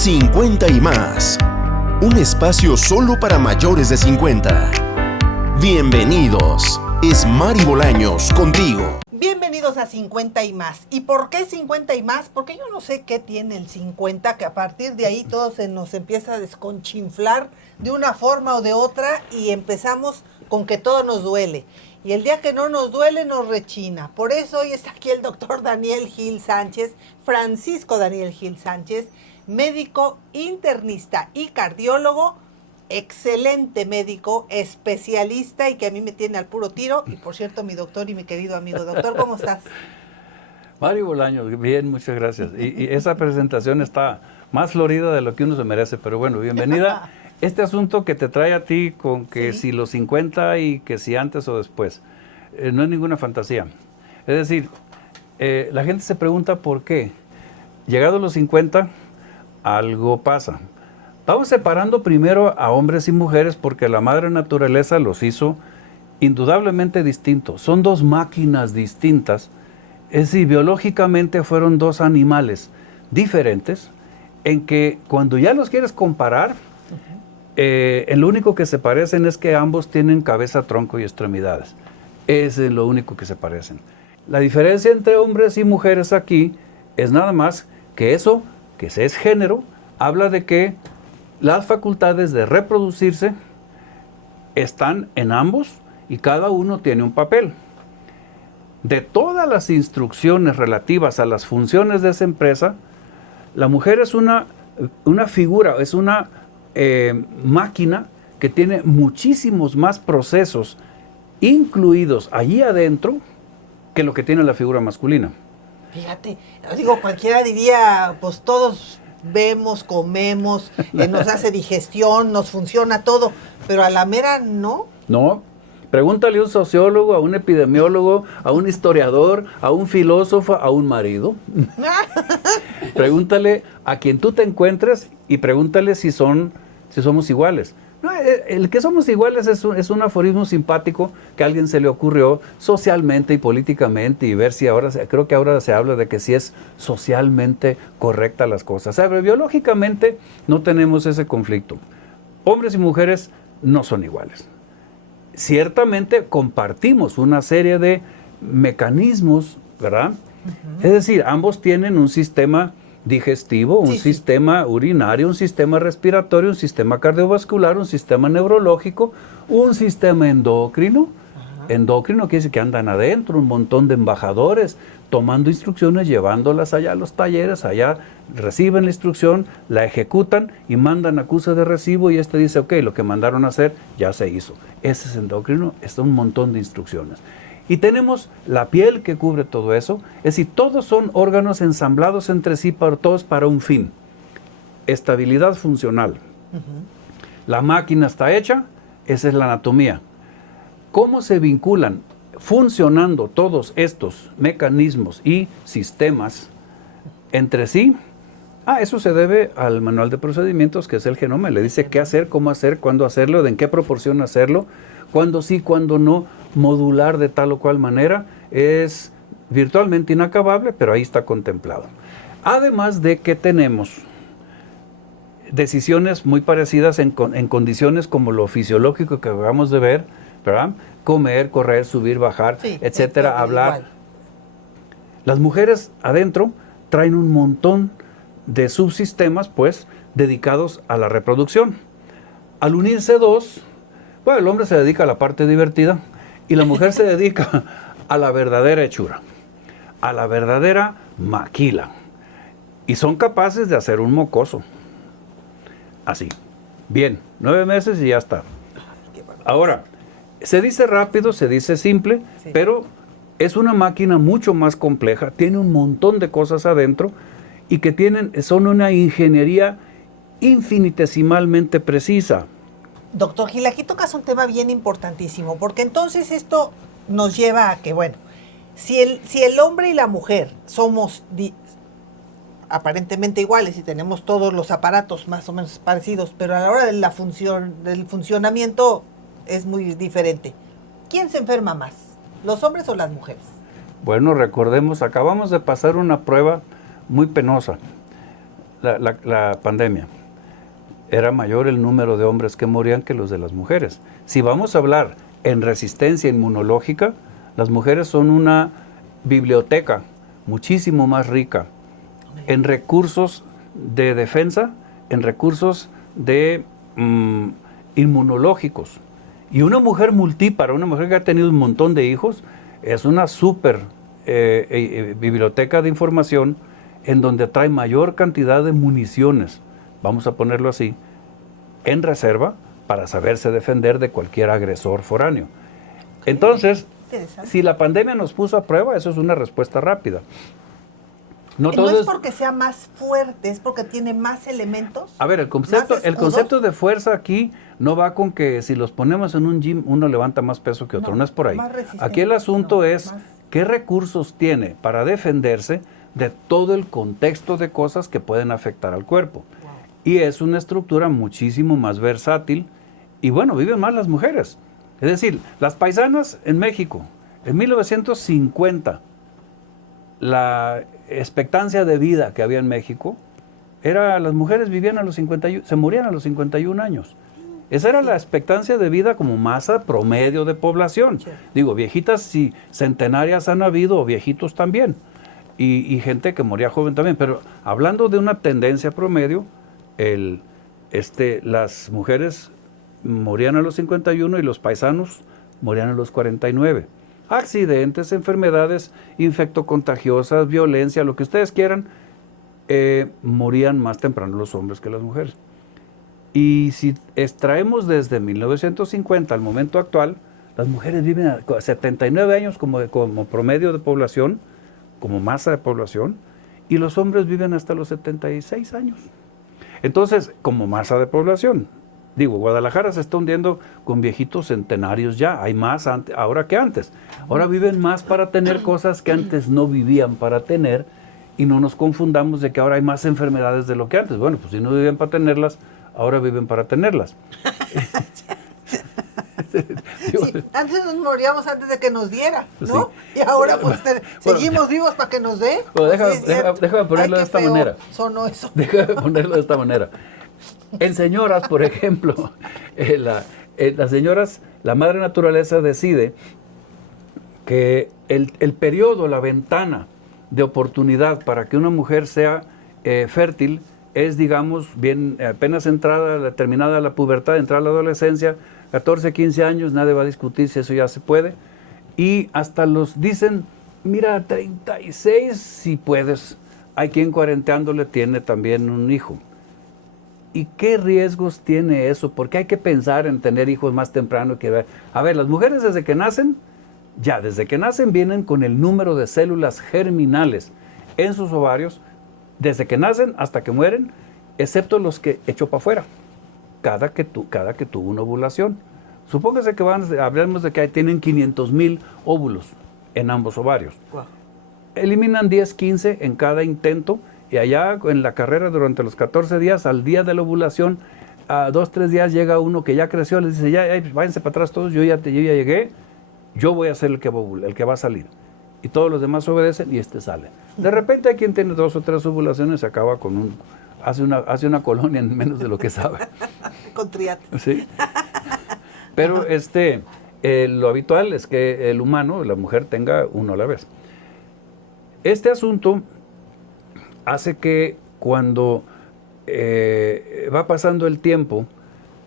50 y más. Un espacio solo para mayores de 50. Bienvenidos. Es Mari Bolaños contigo. Bienvenidos a 50 y más. ¿Y por qué 50 y más? Porque yo no sé qué tiene el 50, que a partir de ahí todo se nos empieza a desconchinflar de una forma o de otra y empezamos con que todo nos duele. Y el día que no nos duele, nos rechina. Por eso hoy está aquí el doctor Daniel Gil Sánchez, Francisco Daniel Gil Sánchez, médico internista y cardiólogo, excelente médico, especialista y que a mí me tiene al puro tiro. Y por cierto, mi doctor y mi querido amigo. Doctor, ¿cómo estás? Mari Bolaños, bien, muchas gracias. Y esa presentación está más florida de lo que uno se merece, pero bueno, bienvenida. Este asunto que te trae a ti con que si los 50 y que si antes o después, no es ninguna fantasía. Es decir, la gente se pregunta por qué. Llegados los 50, algo pasa. Vamos separando primero a hombres y mujeres porque la madre naturaleza los hizo indudablemente distintos. Son dos máquinas distintas. Es decir, biológicamente fueron dos animales diferentes en que cuando ya los quieres comparar, lo único que se parecen es que ambos tienen cabeza, tronco y extremidades. Ese es lo único que se parecen. La diferencia entre hombres y mujeres aquí es nada más que eso, que se es género, habla de que las facultades de reproducirse están en ambos y cada uno tiene un papel. De todas las instrucciones relativas a las funciones de esa empresa, la mujer es una figura, es una máquina que tiene muchísimos más procesos incluidos allí adentro que lo que tiene la figura masculina. Fíjate, digo, cualquiera diría, pues todos vemos, comemos, nos hace digestión, nos funciona todo, pero a la mera no. No, pregúntale a un sociólogo, a un epidemiólogo, a un historiador, a un filósofo, a un marido. Pregúntale a quien tú te encuentres y pregúntale si somos iguales. No, el que somos iguales es un aforismo simpático que a alguien se le ocurrió socialmente y políticamente y ver si creo que ahora se habla de que si es socialmente correcta las cosas. ¿Sabe? Biológicamente no tenemos ese conflicto. Hombres y mujeres no son iguales. Ciertamente compartimos una serie de mecanismos, ¿verdad? Es decir, ambos tienen un sistema digestivo, un sistema urinario, un sistema respiratorio, un sistema cardiovascular, un sistema neurológico, un sistema endocrino. Endocrino quiere decir que andan adentro un montón de embajadores tomando instrucciones, llevándolas allá a los talleres, allá reciben la instrucción, la ejecutan y mandan acuse de recibo y dice, ok, lo que mandaron a hacer ya se hizo. Ese es endocrino, es un montón de instrucciones. Y tenemos la piel que cubre todo eso, es decir, todos son órganos ensamblados entre sí, todos para un fin, estabilidad funcional. La máquina está hecha, esa es la anatomía. ¿Cómo se vinculan funcionando todos estos mecanismos y sistemas entre sí? Eso se debe al manual de procedimientos que es el genoma, le dice qué hacer, cómo hacer, cuándo hacerlo, en qué proporción hacerlo, cuándo sí, cuándo no, modular de tal o cual manera, es virtualmente inacabable, pero ahí está contemplado. Además de que tenemos decisiones muy parecidas en condiciones como lo fisiológico que acabamos de ver, ¿verdad? Comer, correr, subir, bajar, etcétera, hablar. Igual. Las mujeres adentro traen un montón de subsistemas, pues, dedicados a la reproducción. Al unirse dos, el hombre se dedica a la parte divertida y la mujer se dedica a la verdadera hechura, a la verdadera maquila. Y son capaces de hacer un mocoso. Así. Bien, 9 meses y ya está. Ahora, se dice rápido, se dice simple, pero es una máquina mucho más compleja, tiene un montón de cosas adentro y que son una ingeniería infinitesimalmente precisa. Doctor Gil, aquí tocas un tema bien importantísimo, porque entonces esto nos lleva a que, bueno, si el hombre y la mujer somos aparentemente iguales y tenemos todos los aparatos más o menos parecidos, pero a la hora de del funcionamiento es muy diferente. ¿Quién se enferma más, los hombres o las mujeres? Bueno, recordemos, acabamos de pasar una prueba muy penosa. la pandemia, era mayor el número de hombres que morían que los de las mujeres. Si vamos a hablar en resistencia inmunológica, las mujeres son una biblioteca muchísimo más rica en recursos de defensa, en recursos de inmunológicos. Y una mujer multípara, una mujer que ha tenido un montón de hijos, es una súper biblioteca de información en donde trae mayor cantidad de municiones, vamos a ponerlo así, en reserva para saberse defender de cualquier agresor foráneo. Entonces, si la pandemia nos puso a prueba, eso es una respuesta rápida. No es porque sea más fuerte, es porque tiene más elementos. A ver, el concepto de fuerza aquí no va con que si los ponemos en un gym uno levanta más peso que otro, no es por ahí. Aquí el asunto es qué recursos tiene para defenderse de todo el contexto de cosas que pueden afectar al cuerpo. Wow. Y es una estructura muchísimo más versátil y bueno, viven más las mujeres. Es decir, las paisanas en México, en 1950, la expectancia de vida que había en México era, las mujeres vivían a los 51, se morían a los 51 años. Esa era la expectancia de vida como masa promedio de población. Sí. Digo, viejitas sí, centenarias han habido, o viejitos también, y gente que moría joven también, pero hablando de una tendencia promedio, las mujeres morían a los 51 y los paisanos morían a los 49. Accidentes, enfermedades infectocontagiosas, violencia, lo que ustedes quieran, morían más temprano los hombres que las mujeres. Y si extraemos desde 1950 al momento actual, las mujeres viven a 79 años como promedio de población, como masa de población, y los hombres viven hasta los 76 años. Entonces, como masa de población, digo, Guadalajara se está hundiendo con viejitos centenarios ya, hay más ahora que antes. Ahora viven más para tener cosas que antes no vivían para tener, y no nos confundamos de que ahora hay más enfermedades de lo que antes. Bueno, pues si no vivían para tenerlas, ahora viven para tenerlas. Sí, antes nos moríamos antes de que nos diera, ¿no? Sí. Y ahora pues seguimos vivos para que nos dé. Bueno, déjame ponerlo de esta manera. Sonó eso. Déjame ponerlo de esta manera. En señoras, por ejemplo, las señoras, la madre naturaleza decide que el periodo, la ventana de oportunidad para que una mujer sea fértil es, digamos, bien apenas terminada la pubertad, entrada a la adolescencia, 14, 15 años, nadie va a discutir si eso ya se puede. Y hasta los dicen, mira, 36 si puedes. Hay quien cuarenteándole tiene también un hijo. ¿Y qué riesgos tiene eso? Porque hay que pensar en tener hijos más temprano que... A ver, las mujeres desde que nacen vienen con el número de células germinales en sus ovarios, desde que nacen hasta que mueren, excepto los que echó para afuera, cada que tuvo una ovulación. Supóngase que hablemos de que tienen 500,000 óvulos en ambos ovarios. Wow. Eliminan 10, 15 en cada intento, y allá en la carrera durante los 14 días, al día de la ovulación, a 2, 3 días llega uno que ya creció, les dice, ya váyanse para atrás todos, yo ya llegué, yo voy a ser el que va a salir. Y todos los demás obedecen y sale. De repente hay quien tiene 2 o 3 ovulaciones, se acaba con hace una colonia en menos de lo que sabe. Con triate. Sí. Pero lo habitual es que el humano, la mujer, tenga uno a la vez. Este asunto hace que cuando va pasando el tiempo,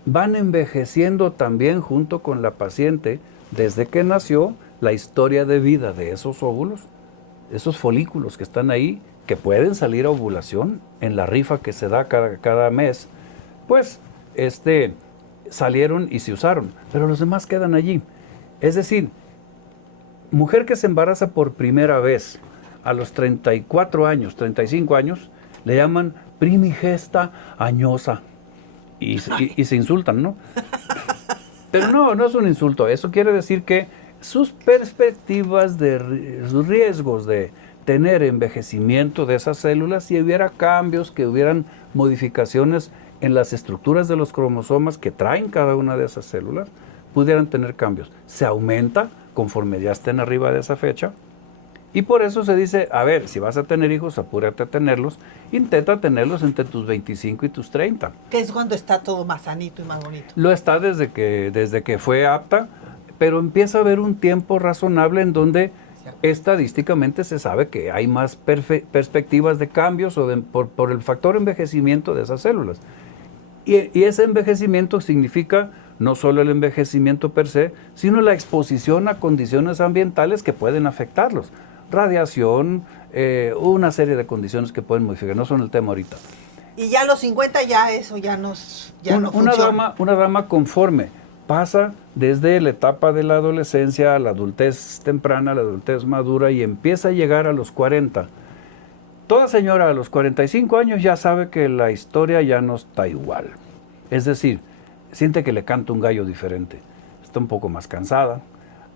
van envejeciendo también junto con la paciente desde que nació la historia de vida de esos óvulos, esos folículos que están ahí, que pueden salir a ovulación en la rifa que se da cada mes, pues salieron y se usaron, pero los demás quedan allí. Es decir, mujer que se embaraza por primera vez a los 34 años, 35 años, le llaman primigesta añosa y se insultan, ¿no? Pero no es un insulto, eso quiere decir que sus perspectivas sus riesgos de tener envejecimiento de esas células, si hubiera cambios, que hubieran modificaciones en las estructuras de los cromosomas que traen cada una de esas células, pudieran tener cambios. Se aumenta conforme ya estén arriba de esa fecha, Y por eso se dice, a ver, si vas a tener hijos, apúrate a tenerlos, intenta tenerlos entre tus 25 y tus 30. Que es cuando está todo más sanito y más bonito. Lo está desde que fue apta, pero empieza a haber un tiempo razonable en donde estadísticamente se sabe que hay más perspectivas de cambios por el factor envejecimiento de esas células. Y ese envejecimiento significa no solo el envejecimiento per se, sino la exposición a condiciones ambientales que pueden afectarlos. Radiación, una serie de condiciones que pueden modificar, no son el tema ahorita. Y ya a los 50 ya eso ya no funciona. Una dama conforme pasa desde la etapa de la adolescencia a la adultez temprana, a la adultez madura y empieza a llegar a los 40. Toda señora a los 45 años ya sabe que la historia ya no está igual. Es decir, siente que le canta un gallo diferente. Está un poco más cansada,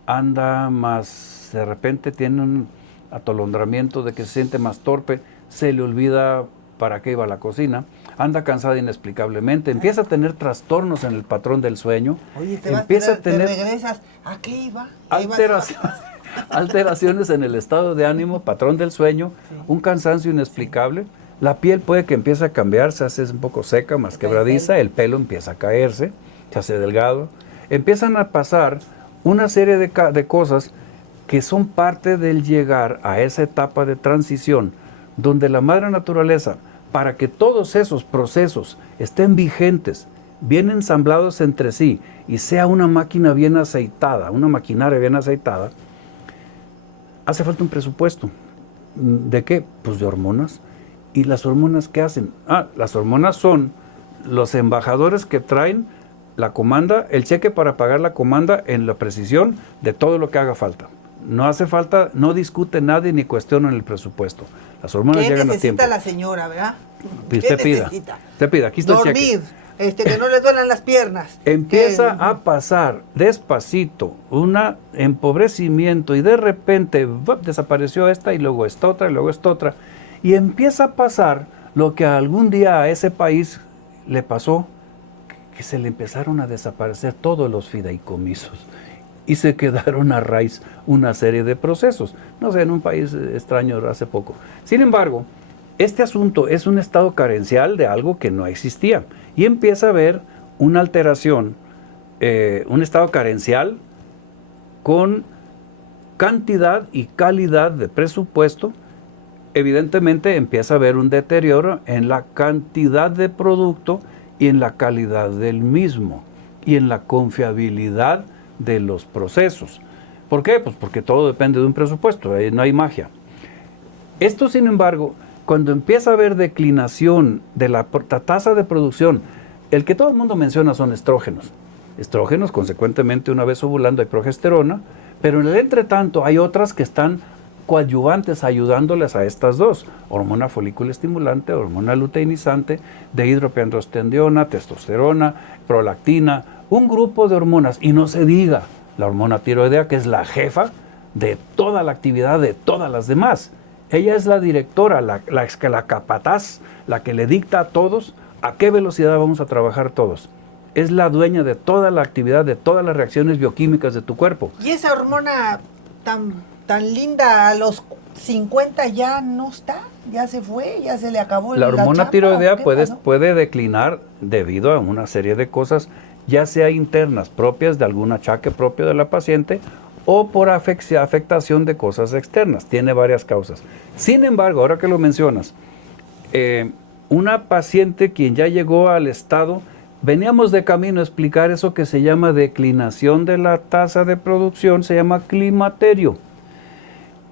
anda más, de repente tiene un atolondramiento de que se siente más torpe, se le olvida para qué iba a la cocina, anda cansada inexplicablemente, empieza a tener trastornos en el patrón del sueño. Oye, te regresas, ¿a qué iba? Alteraciones en el estado de ánimo, patrón del sueño, sí. Un cansancio inexplicable. La piel puede que empiece a cambiar, se hace un poco seca, más quebradiza, el pelo empieza a caerse, se hace delgado. Empiezan a pasar una serie de cosas que son parte del llegar a esa etapa de transición, donde la madre naturaleza, para que todos esos procesos estén vigentes, bien ensamblados entre sí, y sea una máquina bien aceitada, una maquinaria bien aceitada, hace falta un presupuesto. ¿De qué? Pues de hormonas. ¿Y las hormonas qué hacen? Las hormonas son los embajadores que traen la comanda, el cheque para pagar la comanda en la precisión de todo lo que haga falta. No hace falta, no discute nadie ni cuestiona el presupuesto. Las hormonas llegan a tiempo. ¿Qué necesita la señora, verdad? Usted pida, aquí está el cheque. Dormir, que no le duelan las piernas. Empieza a pasar despacito un empobrecimiento y de repente desapareció esta y luego esta otra y luego esta otra. Y empieza a pasar lo que algún día a ese país le pasó, que se le empezaron a desaparecer todos los fideicomisos y se quedaron a raíz una serie de procesos. No sé, en un país extraño hace poco. Sin embargo, este asunto es un estado carencial de algo que no existía y empieza a haber una alteración, un estado carencial con cantidad y calidad de presupuesto. Evidentemente empieza a haber un deterioro en la cantidad de producto y en la calidad del mismo y en la confiabilidad de los procesos. ¿Por qué? Pues porque todo depende de un presupuesto, no hay magia. Esto, sin embargo, cuando empieza a haber declinación de la tasa de producción, el que todo el mundo menciona son estrógenos. Estrógenos, consecuentemente, una vez ovulando hay progesterona, pero en el entretanto hay otras que están coadyuvantes ayudándoles a estas dos, hormona folículo estimulante, hormona luteinizante, dehidroepiandrostenediona, testosterona, prolactina, un grupo de hormonas, y no se diga la hormona tiroidea, que es la jefa de toda la actividad de todas las demás. Ella es la directora, la capataz, la que le dicta a todos a qué velocidad vamos a trabajar todos. Es la dueña de toda la actividad, de todas las reacciones bioquímicas de tu cuerpo. Y esa hormona tan linda a los 50 ya no está, ya se fue, ya se le acabó la hormona tiroidea puede declinar debido a una serie de cosas, ya sea internas propias de algún achaque propio de la paciente o por afectación de cosas externas. Tiene varias causas. Sin embargo, ahora que lo mencionas, una paciente quien ya llegó al estado, veníamos de camino a explicar eso que se llama declinación de la tasa de producción, se llama climaterio.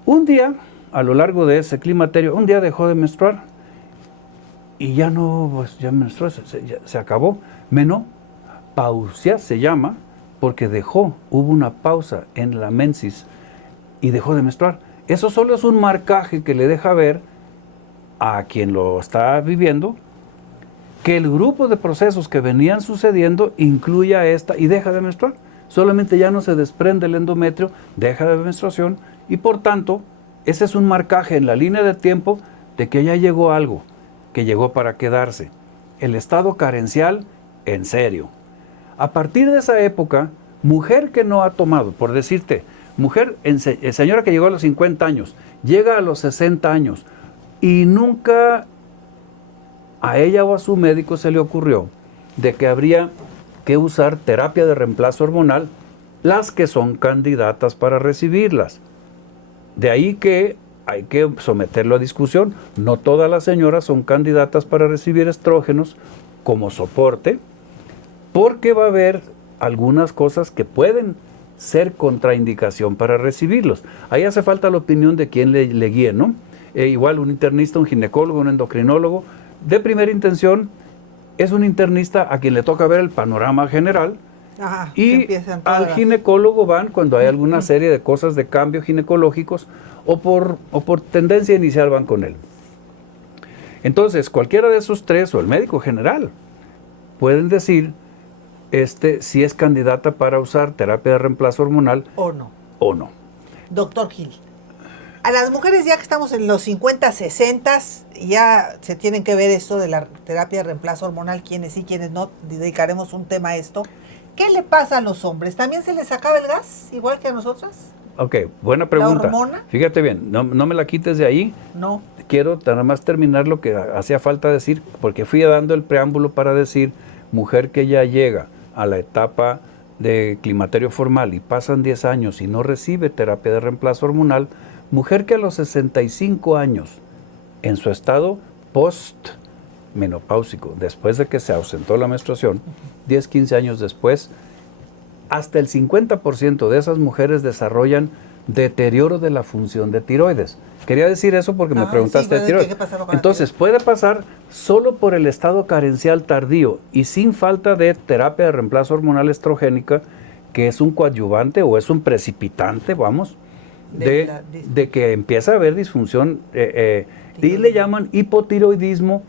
Un día, a lo largo de ese climaterio, un día dejó de menstruar y ya no, pues ya menstruó, se acabó. Menopausia se llama porque hubo una pausa en la mensis y dejó de menstruar. Eso solo es un marcaje que le deja ver a quien lo está viviendo que el grupo de procesos que venían sucediendo incluye a esta y deja de menstruar. Solamente ya no se desprende el endometrio, deja de menstruación y por tanto ese es un marcaje en la línea de tiempo de que ya llegó algo, que llegó para quedarse. El estado carencial en serio. A partir de esa época, mujer que no ha tomado, por decirte, señora que llegó a los 50 años, llega a los 60 años y nunca a ella o a su médico se le ocurrió de que habría que usar terapia de reemplazo hormonal, las que son candidatas para recibirlas. De ahí que hay que someterlo a discusión. No todas las señoras son candidatas para recibir estrógenos como soporte, porque va a haber algunas cosas que pueden ser contraindicación para recibirlos. Ahí hace falta la opinión de quien le guíe, ¿no? Igual un internista, un ginecólogo, un endocrinólogo, de primera intención, es un internista a quien le toca ver el panorama general. Ajá, y al ginecólogo van cuando hay alguna serie de cosas de cambio ginecológicos o por tendencia inicial van con él. Entonces, cualquiera de esos tres o el médico general pueden decir si es candidata para usar terapia de reemplazo hormonal o no. Doctor Gil, a las mujeres ya que estamos en los 50, 60, ya se tienen que ver esto de la terapia de reemplazo hormonal, quienes sí, quienes no, dedicaremos un tema a esto. ¿Qué le pasa a los hombres? ¿También se les acaba el gas, igual que a nosotras? Ok, buena pregunta. ¿La hormona? Fíjate bien, no me la quites de ahí. No. Quiero nada más terminar lo que hacía falta decir, porque fui dando el preámbulo para decir, mujer que ya llega a la etapa de climaterio formal y pasan 10 años y no recibe terapia de reemplazo hormonal, mujer que a los 65 años, en su estado post-menopáusico, después de que se ausentó la menstruación, 10, 15 años después, hasta el 50% de esas mujeres desarrollan deterioro de la función de tiroides. Quería decir eso porque me preguntaste de tiroides. Entonces, puede pasar solo por el estado carencial tardío y sin falta de terapia de reemplazo hormonal estrogénica, que es un coadyuvante o es un precipitante, vamos, de que empieza a haber disfunción, y le llaman hipotiroidismo,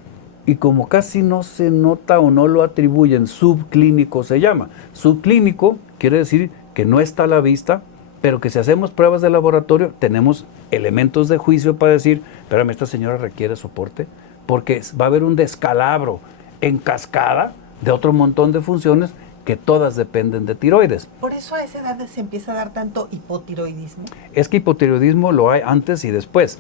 y como casi no se nota o no lo atribuyen, subclínico se llama. Subclínico quiere decir que no está a la vista, pero que si hacemos pruebas de laboratorio tenemos elementos de juicio para decir, espérame, esta señora requiere soporte, porque va a haber un descalabro en cascada de otro montón de funciones que todas dependen de tiroides. ¿Por eso a esa edad se empieza a dar tanto hipotiroidismo? Es que hipotiroidismo lo hay antes y después.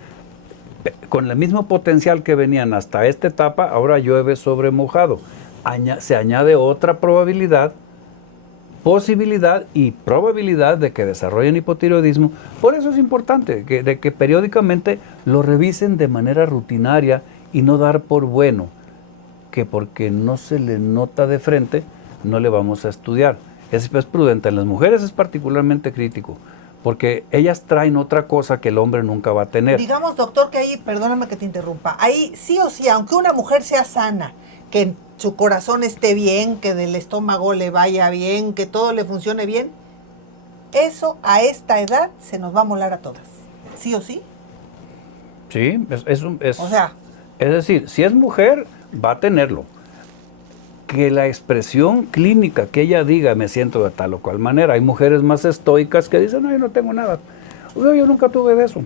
Con el mismo potencial que venían hasta esta etapa, ahora llueve sobre mojado. Se añade otra posibilidad y probabilidad de que desarrollen hipotiroidismo. Por eso es importante de que periódicamente lo revisen de manera rutinaria y no dar por bueno que porque no se le nota de frente, no le vamos a estudiar. Es prudente. En las mujeres es particularmente crítico, porque ellas traen otra cosa que el hombre nunca va a tener. Digamos, doctor, que ahí, perdóname que te interrumpa, ahí sí o sí, aunque una mujer sea sana, que su corazón esté bien, que del estómago le vaya bien, que todo le funcione bien, eso a esta edad se nos va a molar a todas. ¿Sí o sí? Sí, o sea, es decir, si es mujer, va a tenerlo. Que la expresión clínica que ella diga, me siento de tal o cual manera. Hay mujeres más estoicas que dicen, no, yo no tengo nada. Yo nunca tuve de eso.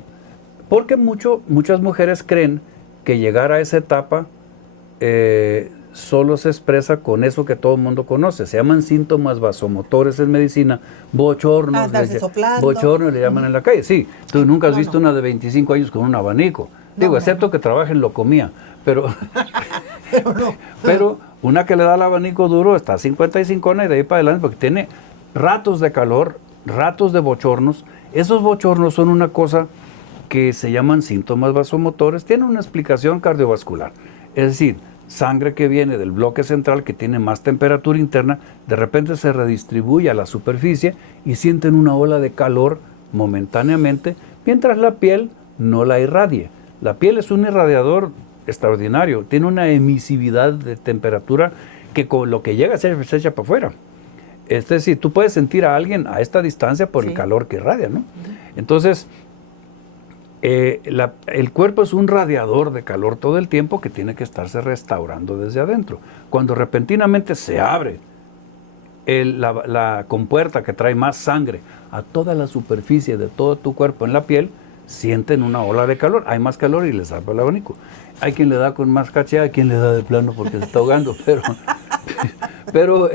Porque muchas mujeres creen que llegar a esa etapa solo se expresa con eso que todo el mundo conoce. Se llaman síntomas vasomotores en medicina, bochornos. Bochornos le llaman en la calle. Sí, tú nunca has visto una de 25 años con un abanico. Digo, excepto que trabaja en locomía. Pero una que le da el abanico duro está a 55 y de ahí para adelante, porque tiene ratos de calor, ratos de bochornos. Esos bochornos son una cosa que se llaman síntomas vasomotores, tienen una explicación cardiovascular. Es decir, sangre que viene del bloque central, que tiene más temperatura interna, de repente se redistribuye a la superficie y sienten una ola de calor momentáneamente, mientras la piel no la irradie. La piel es un irradiador extraordinario, tiene una emisividad de temperatura que con lo que llega se echa para afuera. Es decir, tú puedes sentir a alguien a esta distancia por el calor que irradia, ¿no? Entonces, el cuerpo es un radiador de calor todo el tiempo que tiene que estarse restaurando desde adentro. Cuando repentinamente se abre la compuerta que trae más sangre a toda la superficie de todo tu cuerpo en la piel, sienten una ola de calor, hay más calor y les da el abanico. Hay quien le da con más caché, hay quien le da de plano porque se está ahogando, pero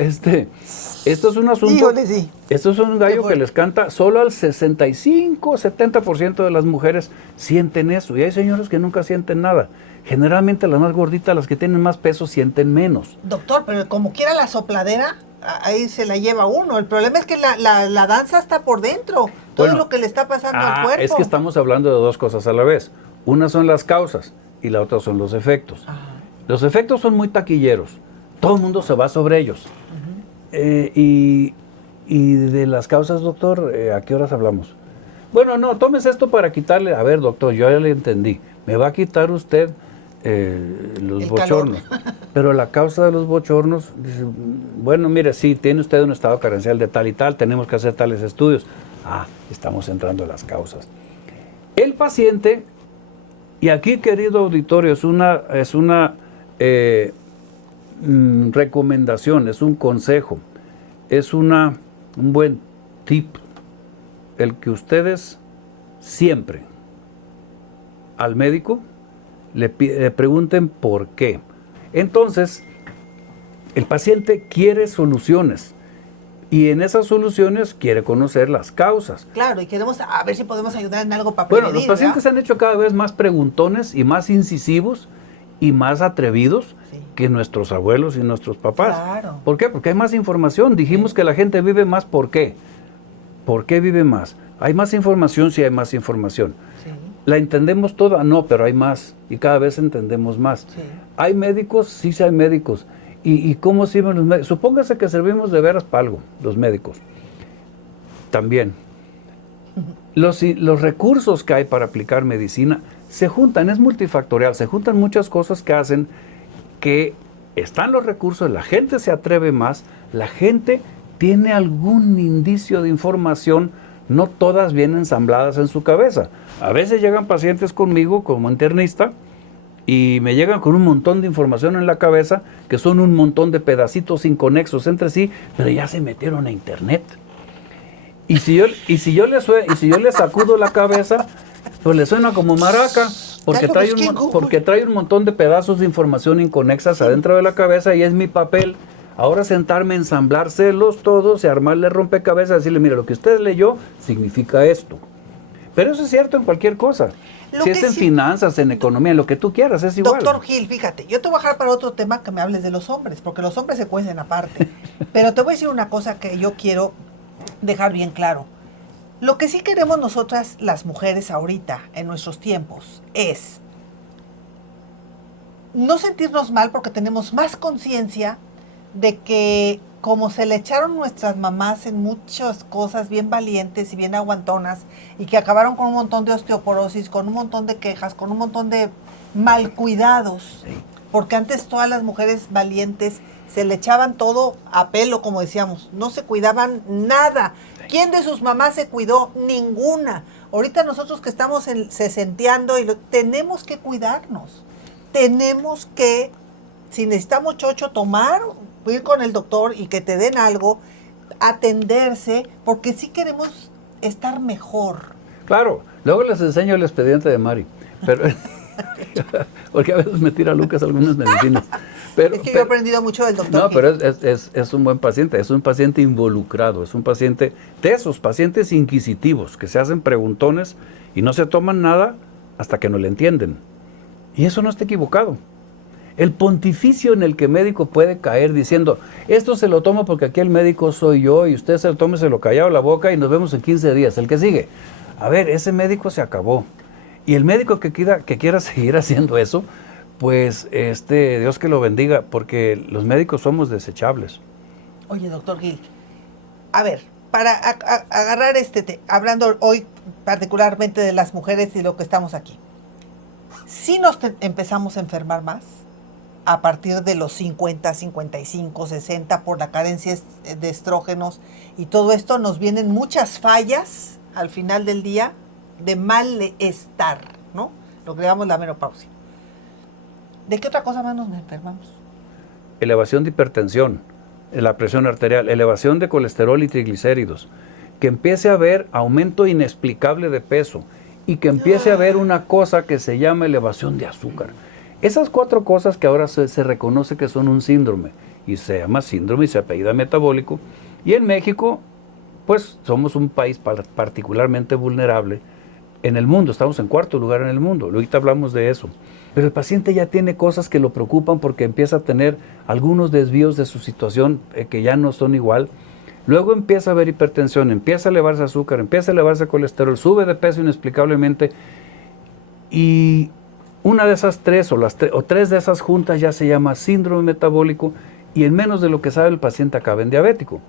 Esto es un asunto, Híjole, sí. esto es un gallo Qué que les canta, solo al 65-70% de las mujeres sienten eso, y hay señores que nunca sienten nada. Generalmente las más gorditas, las que tienen más peso, sienten menos. Doctor, pero como quiera la sopladera, ahí se la lleva uno. El problema es que la danza está por dentro. Todo Bueno, lo que le está pasando al cuerpo. es que estamos hablando de dos cosas a la vez. Una son las causas y la otra son los efectos. Ajá. Los efectos son muy taquilleros. Todo el mundo se va sobre ellos. Y de las causas, doctor, ¿a qué horas hablamos? Bueno, no, tómese esto para quitarle. A ver, doctor, yo ya le entendí. Me va a quitar usted los El bochornos. Pero la causa de los bochornos, dice, bueno, mire, sí, tiene usted un estado carencial de tal y tal, tenemos que hacer tales estudios. Estamos entrando en las causas. El paciente, y aquí, querido auditorio, es una recomendación, es un consejo, es un buen tip, el que ustedes siempre al médico le pregunten por qué. Entonces, el paciente quiere soluciones y en esas soluciones quiere conocer las causas. Claro, y queremos a ver si podemos ayudar en algo para Bueno, prevenir, los pacientes se han hecho cada vez más preguntones y más incisivos y más atrevidos que nuestros abuelos y nuestros papás. Claro. ¿Por qué? Porque hay más información. Dijimos que la gente vive más, ¿por qué? ¿Por qué vive más? Hay más información si hay más información. Sí. ¿La entendemos toda? No, pero hay más y cada vez entendemos más. Sí. ¿Hay médicos? Sí, sí hay médicos. ¿Y cómo sirven los médicos? Supóngase que servimos de veras para algo, los médicos. También. Los recursos que hay para aplicar medicina se juntan, es multifactorial, se juntan muchas cosas que hacen que están los recursos, la gente se atreve más, la gente tiene algún indicio de información, no todas vienen ensambladas en su cabeza. A veces llegan pacientes conmigo como internista y me llegan con un montón de información en la cabeza, que son un montón de pedacitos inconexos entre sí, pero ya se metieron a internet. Y si yo les sacudo la cabeza, pues le suena como maraca, porque trae un montón de pedazos de información inconexas adentro de la cabeza y es mi papel ahora sentarme a ensamblárselos todos y armarle rompecabezas, decirle, mira, lo que usted leyó significa esto. Pero eso es cierto en cualquier cosa. Si es en finanzas, en economía, en lo que tú quieras, es igual. Doctor Gil, fíjate, yo te voy a dejar para otro tema que me hables de los hombres, porque los hombres se cuecen aparte. Pero te voy a decir una cosa que yo quiero dejar bien claro. Lo que sí queremos nosotras, las mujeres ahorita, en nuestros tiempos, es no sentirnos mal porque tenemos más conciencia de que como se le echaron nuestras mamás en muchas cosas bien valientes y bien aguantonas y que acabaron con un montón de osteoporosis, con un montón de quejas, con un montón de mal cuidados, porque antes todas las mujeres valientes se le echaban todo a pelo, como decíamos, no se cuidaban nada. ¿Quién de sus mamás se cuidó? Ninguna. Ahorita nosotros que estamos sesenteando tenemos que cuidarnos. Tenemos que, si necesitamos chocho, ir con el doctor y que te den algo, atenderse, porque sí queremos estar mejor. Claro, luego les enseño el expediente de Mari, pero porque a veces me tira Lucas algunas medicinas. Pero, es que yo he aprendido mucho del doctor. No, pero es un buen paciente, es un paciente involucrado, es un paciente de esos pacientes inquisitivos que se hacen preguntones y no se toman nada hasta que no le entienden. Y eso no está equivocado. El pontificio en el que el médico puede caer diciendo, esto se lo tomo porque aquí el médico soy yo y usted se lo tome, se lo callado la boca y nos vemos en 15 días. El que sigue, a ver, ese médico se acabó. Y el médico que quiera seguir haciendo eso, pues Dios que lo bendiga, porque los médicos somos desechables. Oye, doctor Gil, a ver, para agarrar hablando hoy particularmente de las mujeres y lo que estamos aquí, ¿sí nos empezamos a enfermar más a partir de los 50, 55, 60 por la carencia de estrógenos y todo esto? Nos vienen muchas fallas al final del día de malestar, ¿no? Lo que llamamos la menopausia. ¿De qué otra cosa más nos enfermamos? Elevación de hipertensión, la presión arterial, elevación de colesterol y triglicéridos, que empiece a haber aumento inexplicable de peso y que empiece a haber una cosa que se llama elevación de azúcar. Esas 4 cosas que ahora se reconoce que son un síndrome, y se llama síndrome y se apellida metabólico, Y en México, pues somos un país particularmente vulnerable en el mundo, estamos en cuarto lugar en el mundo, ahorita hablamos de eso. Pero el paciente ya tiene cosas que lo preocupan porque empieza a tener algunos desvíos de su situación que ya no son igual. Luego empieza a haber hipertensión, empieza a elevarse azúcar, empieza a elevarse colesterol, sube de peso inexplicablemente. Y una de esas tres o tres de esas juntas ya se llama síndrome metabólico y en menos de lo que sabe el paciente acaba en diabético.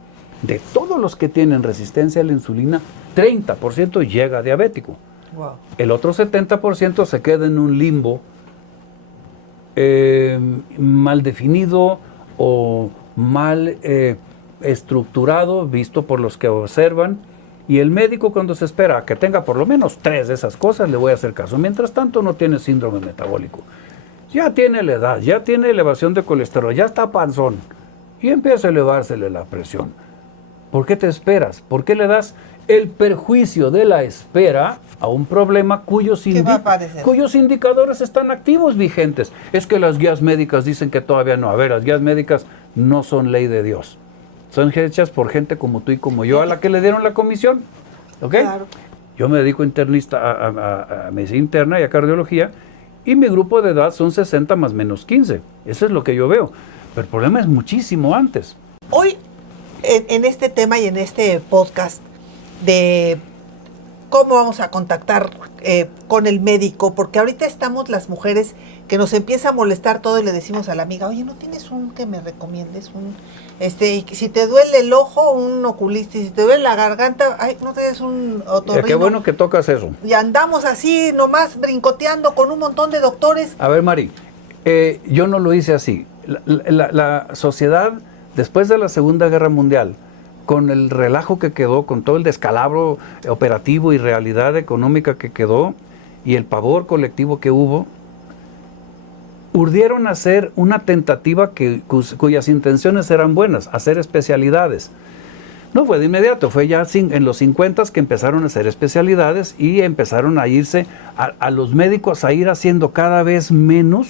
De todos los que tienen resistencia a la insulina, 30% llega a diabético. Wow. El otro 70% se queda en un limbo mal definido o mal estructurado, visto por los que observan. Y el médico, cuando se espera que tenga por lo menos 3 de esas cosas, le voy a hacer caso. Mientras tanto, no tiene síndrome metabólico. Ya tiene la edad, ya tiene elevación de colesterol, ya está panzón. Y empieza a elevársele la presión. ¿Por qué te esperas? ¿Por qué le das el perjuicio de la espera a un problema cuyos indicadores están activos, vigentes? Es que las guías médicas dicen que todavía no. A ver, las guías médicas no son ley de Dios. Son hechas por gente como tú y como yo, a la que le dieron la comisión. ¿Ok? Claro. Yo me dedico a medicina interna y a cardiología, y mi grupo de edad son 60 más menos 15. Eso es lo que yo veo. Pero el problema es muchísimo antes. Hoy, en este tema y en este podcast de cómo vamos a contactar con el médico, porque ahorita estamos las mujeres que nos empieza a molestar todo y le decimos a la amiga, oye, ¿no tienes un que me recomiendes? Si te duele el ojo, un oculista, y si te duele la garganta, ay, ¿no tienes un otorrino? Qué bueno que tocas eso. Y andamos así, nomás brincoteando con un montón de doctores. A ver, Mari, yo no lo hice así. La sociedad, después de la Segunda Guerra Mundial, con el relajo que quedó, con todo el descalabro operativo y realidad económica que quedó, y el pavor colectivo que hubo, urdieron a hacer una tentativa cuyas intenciones eran buenas, hacer especialidades. No fue de inmediato, fue ya en los 50 que empezaron a hacer especialidades y empezaron a irse a los médicos a ir haciendo cada vez menos,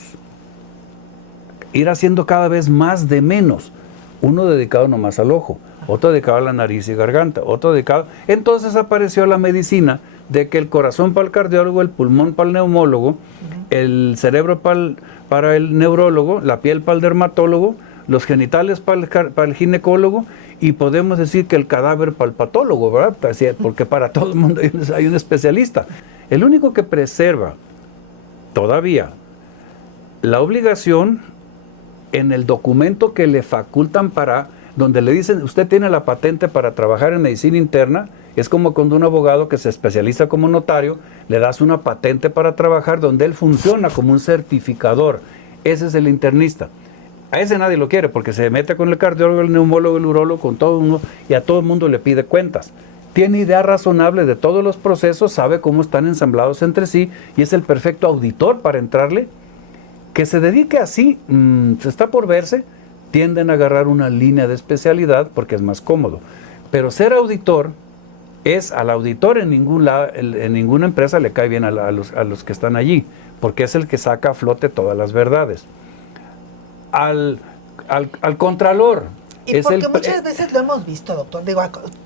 ir haciendo cada vez más de menos. Uno dedicado nomás al ojo, otro dedicado a la nariz y garganta, otro dedicado... Entonces apareció la medicina de que el corazón para el cardiólogo, el pulmón para el neumólogo, el cerebro para el neurólogo, la piel para el dermatólogo, los genitales para el ginecólogo, y podemos decir que el cadáver para el patólogo, ¿verdad? Porque para todo el mundo hay un especialista. El único que preserva todavía la obligación en el documento que le facultan donde le dicen, usted tiene la patente para trabajar en medicina interna, es como cuando un abogado que se especializa como notario, le das una patente para trabajar donde él funciona como un certificador. Ese es el internista. A ese nadie lo quiere porque se mete con el cardiólogo, el neumólogo, el urólogo, con todo uno, y a todo el mundo le pide cuentas. Tiene idea razonable de todos los procesos, sabe cómo están ensamblados entre sí y es el perfecto auditor para entrarle. Que se dedique así, se está por verse, tienden a agarrar una línea de especialidad porque es más cómodo. Pero ser auditor al auditor en ninguna empresa le cae bien a los que están allí, porque es el que saca a flote todas las verdades. Al contralor. Y porque muchas veces lo hemos visto, doctor. Digo,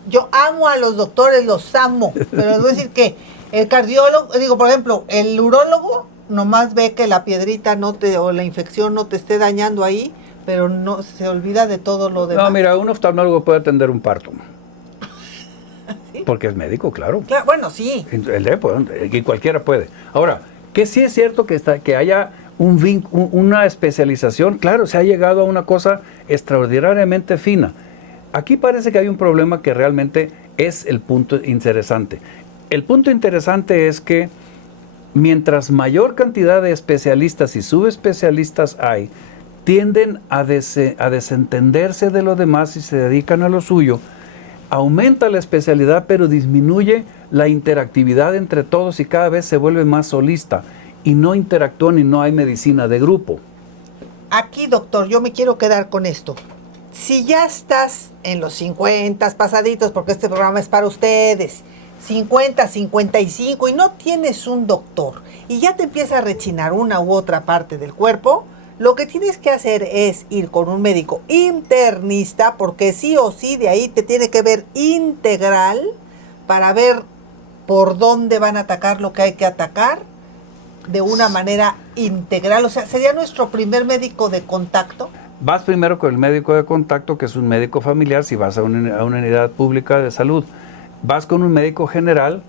yo amo a los doctores, los amo, pero les voy a decir que el cardiólogo, por ejemplo, el urólogo nomás ve que la piedrita o la infección no te esté dañando ahí, pero no se olvida de todo lo demás. No, mira, un oftalmólogo puede atender un parto. ¿Sí? Porque es médico, claro. Bueno, sí. Y cualquiera puede. Ahora, que sí es cierto que haya una especialización, claro, se ha llegado a una cosa extraordinariamente fina. Aquí parece que hay un problema que realmente es el punto interesante. El punto interesante es que mientras mayor cantidad de especialistas y subespecialistas hay, tienden a desentenderse de lo demás y se dedican a lo suyo. Aumenta la especialidad, pero disminuye la interactividad entre todos y cada vez se vuelve más solista y no interactúan y no hay medicina de grupo. Aquí, doctor, yo me quiero quedar con esto. Si ya estás en los 50 pasaditos, porque este programa es para ustedes, 50, 55, y no tienes un doctor, y ya te empieza a rechinar una u otra parte del cuerpo, Lo que tienes que hacer es ir con un médico internista, porque sí o sí de ahí te tiene que ver integral para ver por dónde van a atacar lo que hay que atacar de una manera integral. O sea, sería nuestro primer médico de contacto. Vas primero con el médico de contacto, que es un médico familiar, si vas a una unidad pública de salud. Vas con un médico general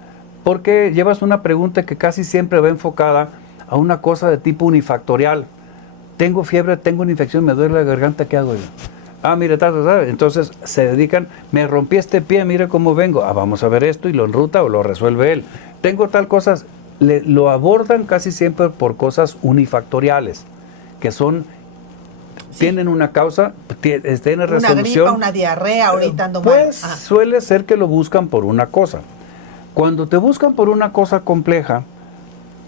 porque llevas una pregunta que casi siempre va enfocada a una cosa de tipo unifactorial. Tengo fiebre, tengo una infección, me duele la garganta, ¿qué hago yo? Ah, mire, entonces se dedican, me rompí este pie, mire cómo vengo. Ah, vamos a ver esto y lo enruta o lo resuelve él. Tengo tal cosa, lo abordan casi siempre por cosas unifactoriales, que son, tienen una causa, tienen resolución. Una gripa, una diarrea, ahorita ando mal. Pues suele ser que lo buscan por una cosa. Cuando te buscan por una cosa compleja,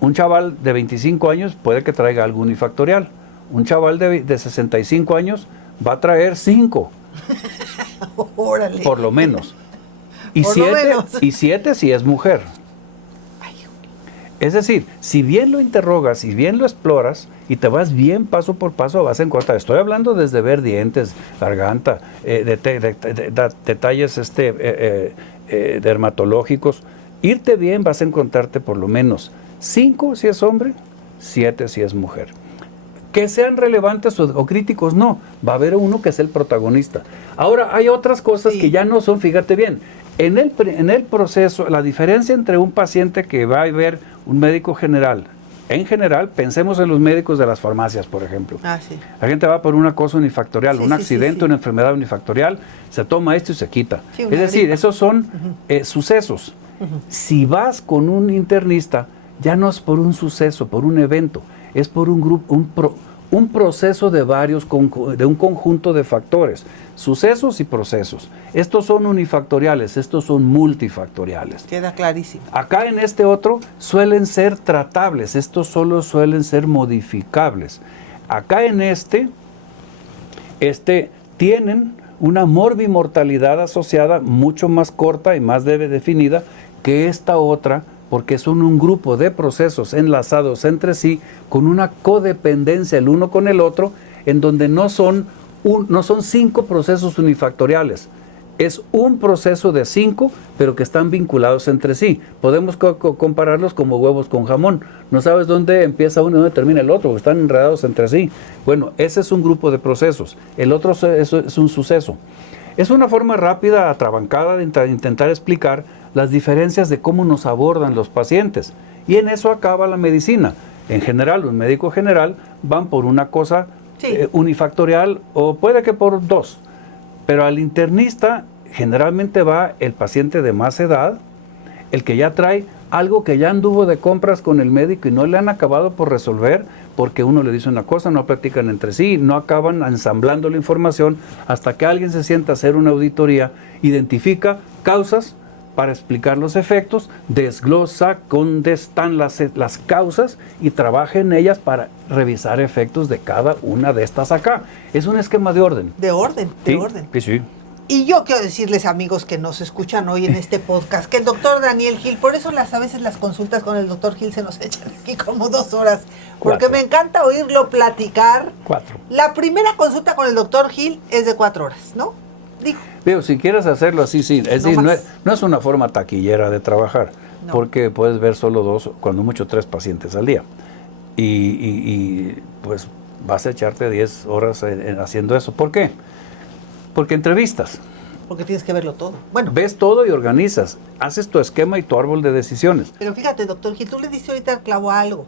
un chaval de 25 años puede que traiga algo unifactorial. Un chaval de 65 años va a traer 5. Órale. Por lo menos. Y 7 si es mujer. Es decir, si bien lo interrogas, si bien lo exploras y te vas bien paso por paso, vas a encontrar. Estoy hablando desde ver dientes, garganta, detalles dermatológicos. Irte bien, vas a encontrarte por lo menos 5 si es hombre, 7 si es mujer. Que sean relevantes o críticos, no. Va a haber uno que es el protagonista. Ahora, hay otras cosas que ya no son, fíjate bien, en el proceso, la diferencia entre un paciente que va a ver un médico general, en general, pensemos en los médicos de las farmacias, por ejemplo. Sí. La gente va por una cosa unifactorial, un accidente, una enfermedad unifactorial, se toma esto y se quita. Es decir, esos son sucesos. Si vas con un internista, ya no es por un suceso, por un evento, es por un grupo, un proceso de un conjunto de factores, sucesos y procesos. Estos son unifactoriales, estos son multifactoriales. Queda clarísimo. Acá en este otro suelen ser tratables, estos solo suelen ser modificables. Acá en este tienen una morbimortalidad asociada mucho más corta y más definida que esta otra, porque son un grupo de procesos enlazados entre sí con una codependencia el uno con el otro, en donde no son 5 procesos unifactoriales, es un proceso de 5, pero que están vinculados entre sí. Podemos compararlos como huevos con jamón. No sabes dónde empieza uno y dónde termina el otro, están enredados entre sí. Bueno, ese es un grupo de procesos, el otro es un suceso. Es una forma rápida, atrabancada de intentar explicar las diferencias de cómo nos abordan los pacientes. Y en eso acaba la medicina. En general, un médico general van por una cosa unifactorial o puede que por 2. Pero al internista generalmente va el paciente de más edad, el que ya trae algo que ya anduvo de compras con el médico y no le han acabado por resolver, porque uno le dice una cosa, no platican entre sí, no acaban ensamblando la información hasta que alguien se sienta a hacer una auditoría, identifica causas para explicar los efectos, desglosa dónde están las causas y trabaja en ellas para revisar efectos de cada una de estas acá. Es un esquema de orden. De orden. Sí. Y yo quiero decirles, amigos que nos escuchan hoy en este podcast, que el doctor Daniel Gil, por eso a veces las consultas con el doctor Gil se nos echan aquí como 2 horas, porque 4. Me encanta oírlo platicar. 4. La primera consulta con el doctor Gil es de 4 horas, ¿no? Digo, si quieres hacerlo así, sí. Es decir, no es una forma taquillera de trabajar, porque puedes ver solo 2, cuando mucho 3 pacientes al día. Y pues vas a echarte 10 horas haciendo eso. ¿Por qué? Porque entrevistas. Porque tienes que verlo todo. Bueno. Ves todo y organizas. Haces tu esquema y tu árbol de decisiones. Pero fíjate, doctor Gil, tú le diste ahorita al clavo a algo.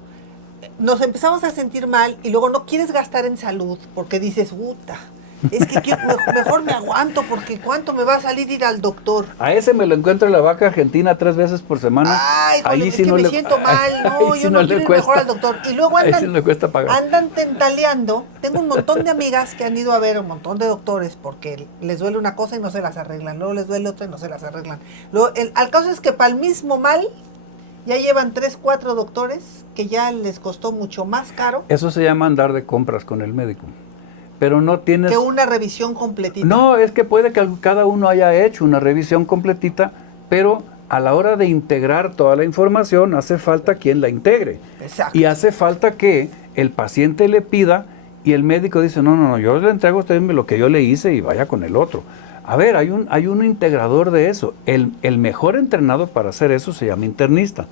Nos empezamos a sentir mal y luego no quieres gastar en salud porque dices, puta, es que mejor me aguanto porque ¿cuánto me va a salir ir al doctor? A ese me lo encuentro en la vaca argentina 3 veces por semana. Ay, joder, es que me siento mal. No, yo no quiero ir mejor al doctor. Y luego andan tentaleando. Tengo un montón de amigas que han ido a ver un montón de doctores porque les duele una cosa y no se las arreglan. Luego les duele otra y no se las arreglan. Luego, al caso es que para el mismo mal ya llevan 3, 4 doctores que ya les costó mucho más caro. Eso se llama andar de compras con el médico. Pero no tienes... Que una revisión completita. No, es que puede que cada uno haya hecho una revisión completita, pero a la hora de integrar toda la información hace falta quien la integre. Exacto. Y hace falta que el paciente le pida y el médico dice, no, yo le entrego a usted lo que yo le hice y vaya con el otro. A ver, hay un integrador de eso. El mejor entrenado para hacer eso se llama internista,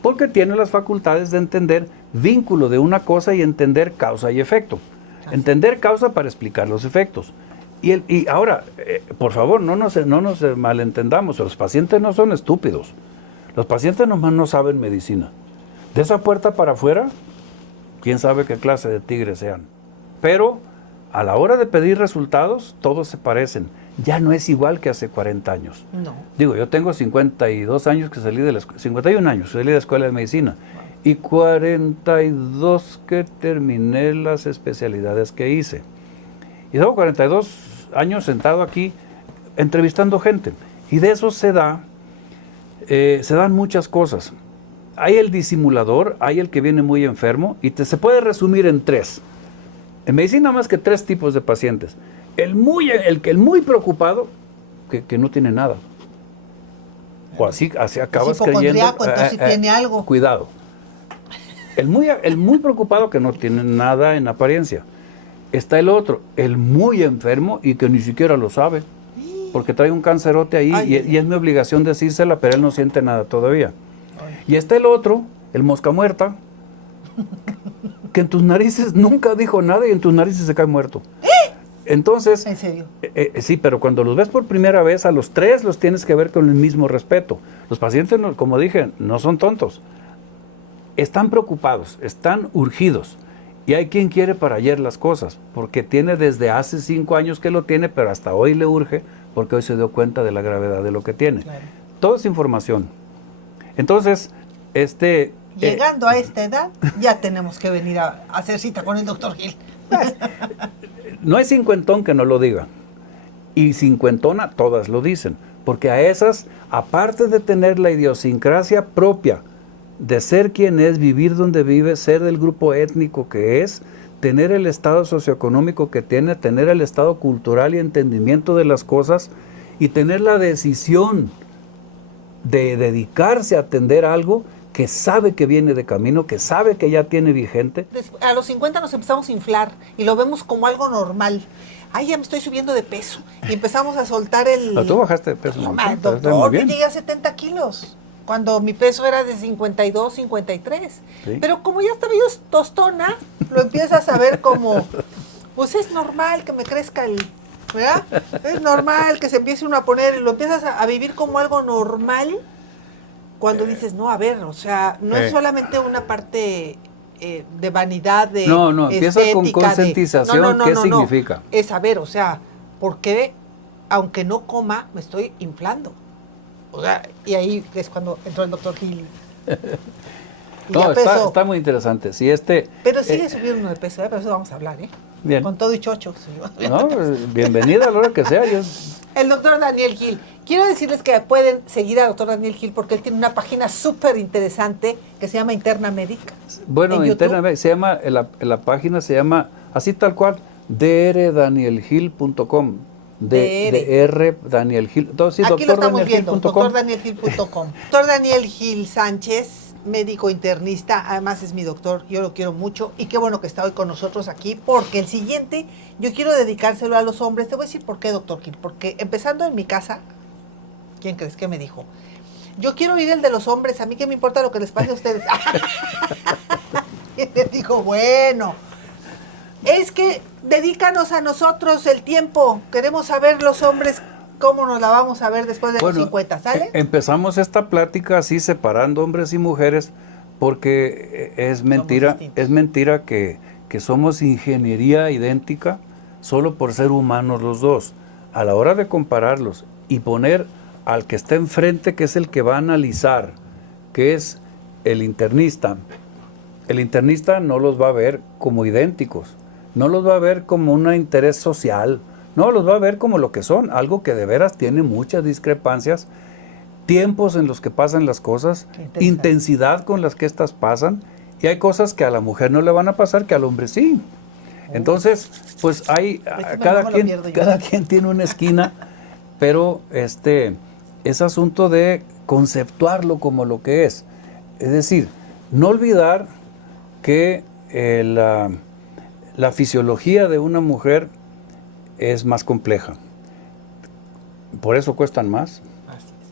porque tiene las facultades de entender vínculo de una cosa y entender causa y efecto. Entender causa para explicar los efectos. Y ahora, por favor, no nos malentendamos, los pacientes no son estúpidos. Los pacientes nomás no saben medicina. De esa puerta para afuera, quién sabe qué clase de tigres sean. Pero a la hora de pedir resultados, todos se parecen. Ya no es igual que hace 40 años. No. Digo, yo tengo 52 años que salí de la 51 años, salí de la escuela de medicina. Y 42 que terminé las especialidades que hice. Y tengo 42 años sentado aquí entrevistando gente. Y de eso se dan muchas cosas. Hay el disimulador, hay el que viene muy enfermo, y se puede resumir en 3. En medicina más que 3 tipos de pacientes. El muy preocupado, que no tiene nada. O así acabas creyendo. Entonces sí tiene algo. Cuidado. El muy preocupado que no tiene nada en apariencia. Está el otro, el muy enfermo y que ni siquiera lo sabe. Porque trae un cancerote ahí y es mi obligación decírsela, pero él no siente nada todavía. Y está el otro, el mosca muerta, que en tus narices nunca dijo nada y en tus narices se cae muerto. Entonces, ¿En serio? Sí, pero cuando los ves por primera vez, a los 3 los tienes que ver con el mismo respeto. Los pacientes, como dije, no son tontos. Están preocupados, están urgidos. Y hay quien quiere para ayer las cosas, porque tiene desde hace 5 años que lo tiene, pero hasta hoy le urge, porque hoy se dio cuenta de la gravedad de lo que tiene. Claro. Todo es información. Entonces, llegando a esta edad, ya tenemos que venir a hacer cita con el doctor Gil. No hay cincuentón que no lo diga. Y cincuentona todas lo dicen. Porque a esas, aparte de tener la idiosincrasia propia, de ser quien es, vivir donde vive, ser del grupo étnico que es, tener el estado socioeconómico que tiene, tener el estado cultural y entendimiento de las cosas, y tener la decisión de dedicarse a atender algo que sabe que viene de camino, que sabe que ya tiene vigente. A los 50 nos empezamos a inflar y lo vemos como algo normal. Ay, ya me estoy subiendo de peso. Y empezamos a soltar el... Pero tú bajaste de peso. No, Estás doctor, muy yo bien. llegué a 70 kilos. Cuando mi peso era de 52, 53. Sí. Pero como ya estaba yo tostona, lo empiezas a ver como... Pues es normal que me crezca el... ¿Verdad? Es normal que se empiece uno a poner... Lo empiezas a vivir como algo normal. Cuando dices, no, a ver, o sea, no es solamente una parte de vanidad, de No, empieza con estética, concientización. ¿Qué significa? Es saber, o sea, ¿por qué, aunque no coma, me estoy inflando? O sea, y ahí es cuando entró el doctor Gil. Y No, ya está muy interesante. Si pero sigue subiendo de peso, pero eso vamos a hablar, ¿eh? Bien. Con todo y chocho. No, bienvenida a la hora que sea. El doctor Daniel Gil. Quiero decirles que pueden seguir al doctor Daniel Gil porque él tiene una página súper interesante que se llama Interna Médica. Bueno, Interna Médica, se llama, la página se llama, así tal cual, drdanielgil.com. DR Daniel Gil. Sí, aquí lo estamos viendo, doctordanielgil.com. Doctor Daniel Gil Sánchez, médico internista, además es mi doctor, yo lo quiero mucho y qué bueno que está hoy con nosotros aquí, porque el siguiente yo quiero dedicárselo a los hombres. Te voy a decir por qué, doctor Gil, porque empezando en mi casa, ¿quién crees que me dijo? Yo quiero oír el de los hombres, a mí qué me importa lo que les pase a ustedes. Y le dijo, bueno, es que dedícanos a nosotros el tiempo, queremos saber los hombres cómo nos la vamos a ver después de los 50, ¿sale? Empezamos esta plática así separando hombres y mujeres porque es mentira que somos ingeniería idéntica solo por ser humanos los dos. A la hora de compararlos y poner al que está enfrente, que es el que va a analizar, que es el internista no los va a ver como idénticos, no los va a ver como un interés social, no, los va a ver como lo que son, algo que de veras tiene muchas discrepancias, tiempos en los que pasan las cosas, intensidad con las que estas pasan, y hay cosas que a la mujer no le van a pasar que al hombre sí. Entonces, pues hay, cada quien tiene una esquina, pero es asunto de conceptuarlo como lo que es. Es decir, no olvidar que La fisiología de una mujer es más compleja. Por eso cuestan más.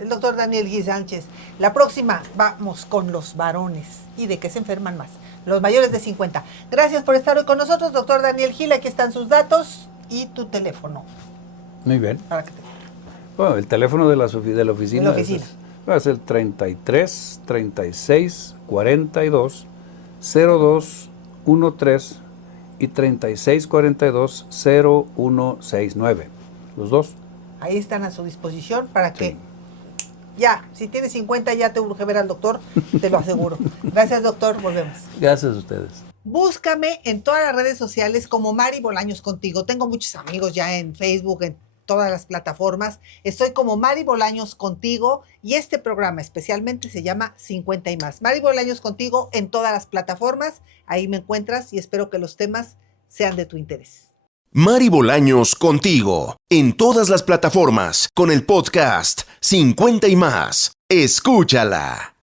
El doctor Daniel Gil Sánchez. La próxima vamos con los varones y de qué se enferman más. Los mayores de 50. Gracias por estar hoy con nosotros, doctor Daniel Gil. Aquí están sus datos y tu teléfono. Muy bien. Para que te... Bueno, el teléfono de la oficina, es el 33 36 42 02 13 y 36 42 0169. Los dos. Ahí están a su disposición para que Sí. ya, si tienes 50 ya te urge ver al doctor, te lo aseguro. Gracias, doctor, volvemos. Gracias a ustedes. Búscame en todas las redes sociales como Mari Bolaños Contigo. Tengo muchos amigos ya en Facebook, en todas las plataformas. Estoy como Mari Bolaños Contigo y este programa especialmente se llama 50 y más. Mari Bolaños Contigo en todas las plataformas. Ahí me encuentras y espero que los temas sean de tu interés. Mari Bolaños contigo en todas las plataformas con el podcast 50 y más. Escúchala.